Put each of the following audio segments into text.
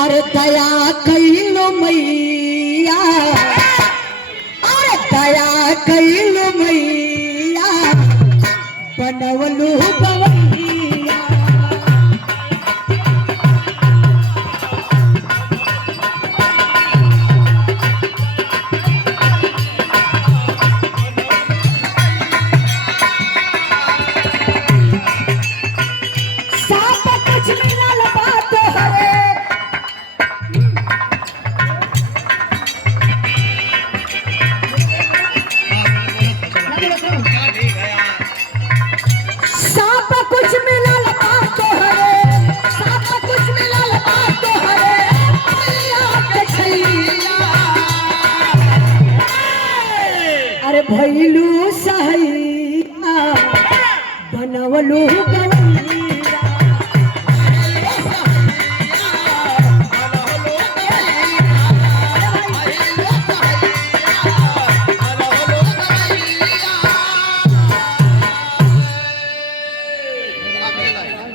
अरे दया कैलो मैया, अरे दया कैलो मैया, बनवलू गवैया। अरे भैलू सहैया बनवलू गवैया।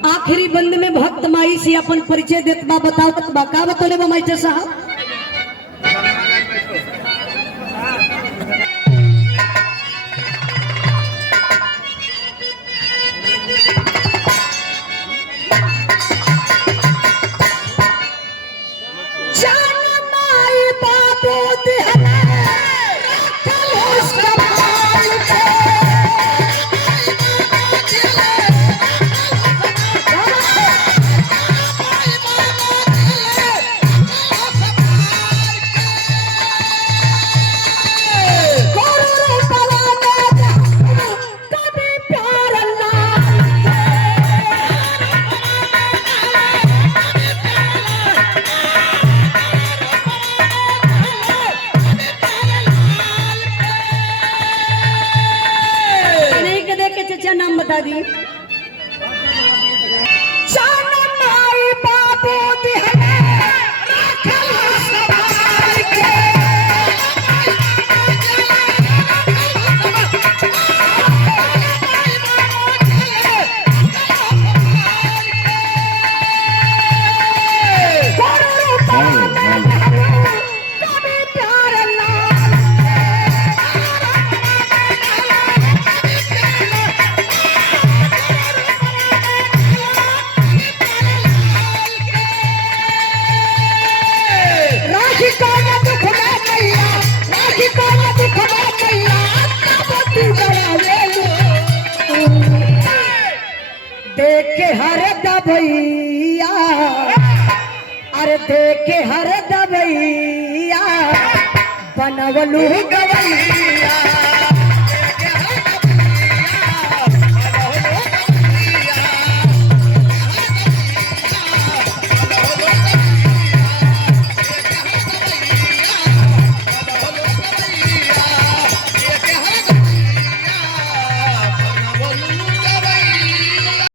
आखिरी बंद में भक्त माई से अपन परिचय देत बा, बतावत बा का बतौले बा मास्टर साहब। नाम बता दी। देख के हर दबैया, अरे देख के हर दबैया बनवलू गवैया।